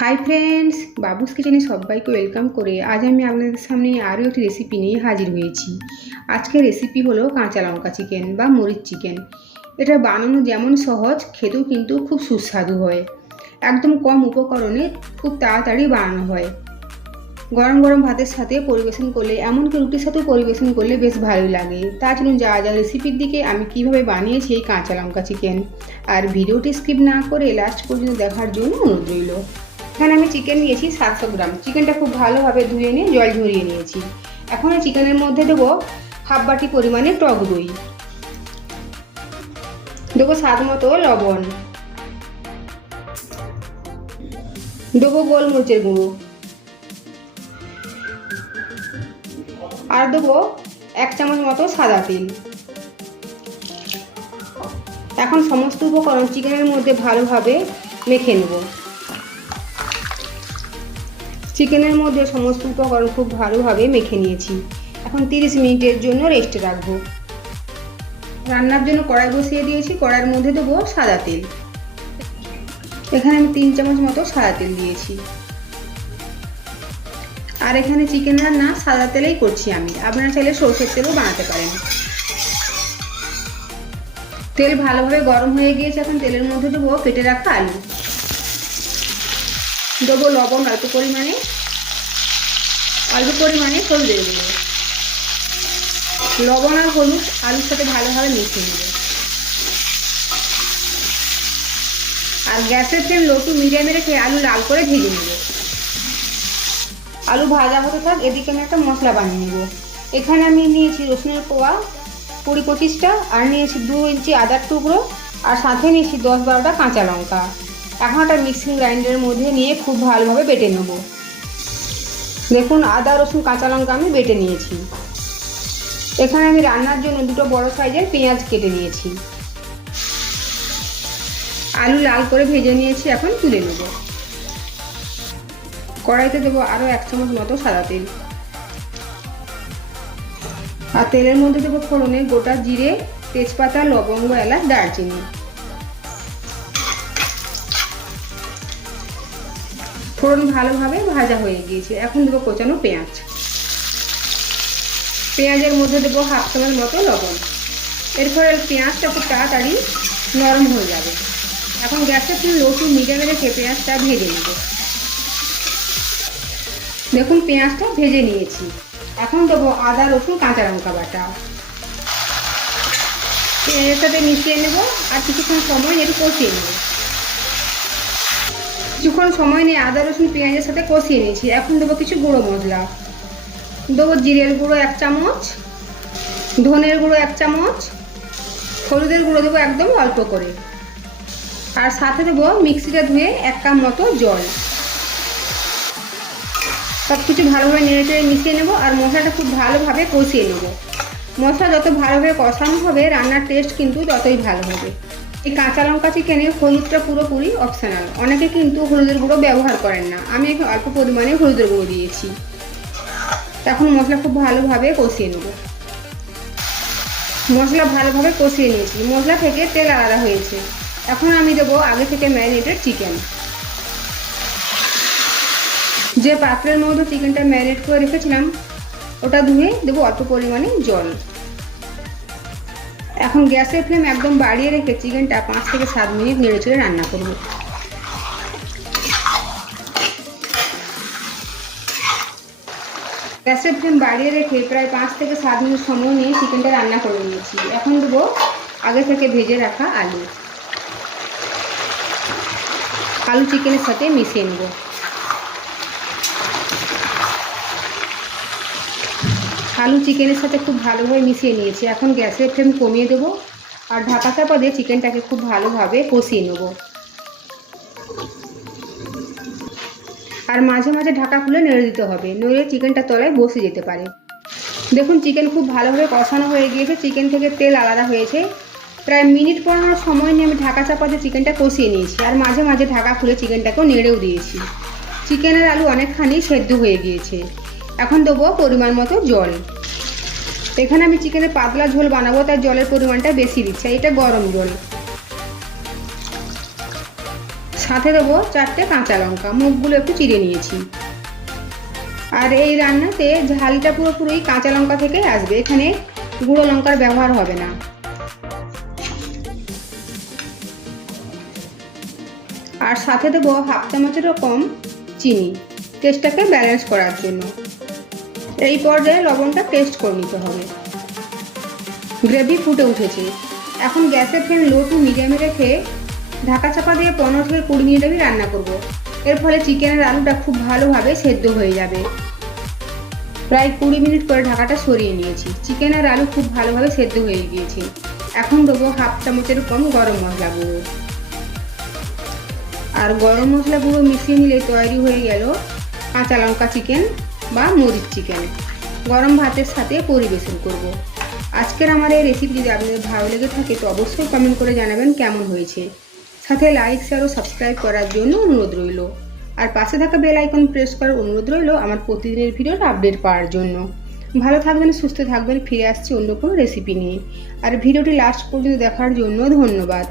Hi friends, বাবুস কিচেনে সবাইকে welcome করে আজ আমি আপনাদের সামনে আরও একটি রেসিপি নিয়ে হাজির হয়েছি। আজকের রেসিপি হলো কাঁচা লঙ্কা চিকেন বা মরিচ চিকেন। এটা বানানো যেমন সহজ, খেতেও কিন্তু খুব সুস্বাদু হয়। একদম কম উপকরণে খুব তাড়াতাড়ি বানানো হয়। গরম গরম ভাতের সাথে পরিবেশন করলে, এমনকি রুটির সাথেও পরিবেশন করলে বেশ ভালোই লাগে। তার জন্য যা যা রেসিপির দিকে আমি কিভাবে বানিয়েছি এই কাঁচা লঙ্কা চিকেন, আর ভিডিওটি স্কিপ না করে লাস্ট পর্যন্ত দেখার জন্য অনুরোধ রইল। এখানে আমি চিকেন নিয়েছি 700 গ্রাম। চিকেনটা খুব ভালোভাবে ধুয়ে নিয়ে জল ঝরিয়ে নিয়েছি। এখন এই চিকেনের মধ্যে দেবো হাফ বাটি পরিমাণে টক দই, দেবো স্বাদ মতো লবণ, দেবো গোলমরিচের গুঁড়ো, আর দেবো 1 চামচ মতো সাদা তেল। এখন সমস্ত উপকরণ চিকেনের মধ্যে ভালোভাবে মেখে নেব। চিকেনের মধ্যে সমস্ত উপকরণ খুব ভালোভাবে মেখে নিয়েছি। এখন 30 মিনিটের জন্য রেস্টে রাখবো। রান্নার জন্য কড়াই বসিয়ে দিয়েছি। কড়াইয়ের মধ্যে দেবো সাদা তেল। এখানে আমি 3 চামচ মতো সাদা তেল দিয়েছি। আর এখানে চিকেন রান্না সাদা তেলেই করছি আমি, আপনারা চাইলে সরষের তেলও বানাতে পারেন। তেল ভালোভাবে গরম হয়ে গিয়েছে। এখন তেলের মধ্যে দেবো কেটে রাখা আলু, দেবো লবণ অল্প পরিমাণে, হলুদ দিয়ে দেবো। লবণ আর হলুদ আলুর সাথে ভালোভাবে মিশিয়ে নেব। আর গ্যাসের ফ্লেম লো টু মিডিয়ামে রেখে আলু লাল করে ভেজে নেব। আলু ভাজা হতে থাক, এদিকে আমি একটা মশলা বানিয়ে নেব। এখানে আমি নিয়েছি রসুনের কোয়া 20-25টা, আর নিয়েছি 2 ইঞ্চি আদার টুকরো, আর সাথে নিয়েছি 10-12টা কাঁচা লঙ্কা। এখন একটা মিক্সিং গ্রাইন্ডারের মধ্যে নিয়ে খুব ভালোভাবে বেটে নেব। দেখুন, আদা রসুন কাঁচা লঙ্কা আমি বেটে নিয়েছি। এখানে আমি রান্নার জন্য 2টো বড় সাইজের পেঁয়াজ কেটে নিয়েছি। আলু লাল করে ভেজে নিয়েছি, এখন তুলে নেব। কড়াইতে দেবো আরও 1 চামচ মতো সাদা তেল, আর তেলের মধ্যে দেবো ফোড়নে গোটা জিরে, তেজপাতা, লবঙ্গ, এলাচ, দারচিনি। ফোড়ন ভালোভাবে ভাজা হয়ে গিয়েছে। এখন দেবো কোচানো পেঁয়াজ। পেঁয়াজের মধ্যে দেবো হাফ চামচ মতো লবণ। এরপরে পেঁয়াজটা খুব তাড়াতাড়ি নরম হয়ে যাবে। এখন গ্যাসের ফ্লেম লো টু মিডিয়ামে রেখে পেঁয়াজটা ভেজে নেব। দেখুন, পেঁয়াজটা ভেজে নিয়েছি। এখন দেবো আদা রসুন কাঁচা লঙ্কা বাটা, এর সাথে মিশিয়ে নেব। আর কিছুক্ষণ সময় একটু কষিয়ে নেব। কিছুক্ষণ সময় নিয়ে আদা রসুন পেঁয়াজের সাথে কষিয়ে নিয়েছি। এখন দেবো কিছু গুঁড়ো মশলা। দেবো জিরের গুঁড়ো 1 চামচ, ধনের গুঁড়ো 1 চামচ, হলুদের গুঁড়ো দেবো একদম অল্প করে, আর সাথে দেবো মিক্সিটা ধুয়ে 1 কাপ মতো জল। সব কিছু ভালোভাবে নেড়ে মিশিয়ে নেব, আর মশলাটা খুব ভালোভাবে কষিয়ে নেব। মশলা যত ভালোভাবে কষানো হবে, রান্নার টেস্ট কিন্তু ততই ভালো হবে। এই কাঁচা লঙ্কা চিকেনে হলুদটা পুরোপুরি অপশনাল। অনেকে কিন্তু হলুদের গুঁড়ো ব্যবহার করেন না। আমি এখন অল্প পরিমাণে হলুদের গুঁড়ো দিয়েছি। এখন মশলা খুব ভালোভাবে কষিয়ে নেব। মশলা ভালোভাবে কষিয়ে নিয়েছি। মশলা থেকে তেল আলাদা হয়েছে। এখন আমি দেবো আগে থেকে ম্যারিনেটেড চিকেন। যে পাত্রের মধ্যে চিকেনটা ম্যারিনেট করে রেখেছিলাম, ওটা ধুয়ে দেবো অল্প পরিমাণে জল। এখন গ্যাসের ফ্লেম একদম বাড়িয়ে রেখে চিকেনটা 5 থেকে 7 মিনিট নেড়েচেড়ে রান্না করব। গ্যাসের ফ্লেম বাড়িয়ে রেখে প্রায় 5 থেকে 7 মিনিট সময় নিয়ে চিকেনটা রান্না করে নিয়েছি। এখন দেবো আগে থেকে ভেজে রাখা আলু। আলু চিকেনের সাথে মিশিয়ে নেব। আলু চিকেনের সাথে খুব ভালোভাবে মিশিয়ে নিয়েছি। এখন গ্যাসের ফ্লেম কমিয়ে দেবো, আর ঢাকা চাপা দিয়ে চিকেনটাকে খুব ভালোভাবে কষিয়ে নেব। আর মাঝে মাঝে ঢাকা খুলে নেড়ে দিতে হবে, নইলে চিকেনটা তলায় বসে যেতে পারে। দেখুন, চিকেন খুব ভালোভাবে কষানো হয়ে গিয়েছে। চিকেন থেকে তেল আলাদা হয়েছে। প্রায় মিনিট 15 সময় নিয়ে আমি ঢাকা চাপা দিয়ে চিকেনটা কষিয়ে নিয়েছি, আর মাঝে মাঝে ঢাকা খুলে চিকেনটাকেও নেড়েও দিয়েছি। চিকেন আর আলু অনেকখানি সেদ্ধ হয়ে গিয়েছে। এখন দেবো পরিমাণ মতো জল। এখানে আমি চিকেনের পাতলা ঝোল বানাবো, তাই জলের পরিমাণটা বেশি দিচ্ছি। এটা গরম জল। সাথে দেবো 4টে কাঁচা লঙ্কা, মুখগুলো একটু চিড়ে নিয়েছি। আর এই রান্নাতে ঝালটা পুরোপুরি কাঁচা লঙ্কা থেকে আসবে, এখানে গুঁড়ো লঙ্কার ব্যবহার হবে না। আর সাথে দেবো 1/2 চামচেরও কম চিনি, টেস্টটাকে ব্যালেন্স করার জন্য। এই পর্যায়ে লবণটা টেস্ট করে নিতে হবে। গ্রেভি ফুটে উঠেছে, এখন গ্যাসের ফ্লেম লো টু মিডিয়ামে রেখে ঢাকা চাপা দিয়ে 15 থেকে 20 মিনিট আমি রান্না করব। এর ফলে চিকেনের আলুটা খুব ভালোভাবে সেদ্ধ হয়ে যাবে। প্রায় 20 মিনিট পরে ঢাকাটা সরিয়ে নিয়েছি, চিকেন আর আলু খুব ভালোভাবে সেদ্ধ হয়ে গিয়েছে। এখন দেবো 1/2 চামচের কম গরম মশলা গুঁড়ো। আর গরম মশলা গুঁড়ো মিশিয়ে নিলে তৈরি হয়ে গেল কাঁচা লঙ্কা চিকেন বা মরিচ চিকেন। গরম ভাতের সাথে পরিবেশন করব। আজকের আমার এই রেসিপি যদি আপনাদের ভালো লেগে থাকে তো অবশ্যই কমেন্ট করে জানাবেন কেমন হয়েছে। সাথে লাইক, শেয়ার ও সাবস্ক্রাইব করার জন্য অনুরোধ রইল। আর পাশে থাকা বেল আইকন প্রেস করার অনুরোধ রইল আমার প্রতিদিনের ভিডিওর আপডেট পাওয়ার জন্য। ভালো থাকবেন, সুস্থ থাকবেন, ফিরে আসছি অন্য কোনো রেসিপি নিয়ে। আর ভিডিওটি লাস্ট পর্যন্ত দেখার জন্য ধন্যবাদ।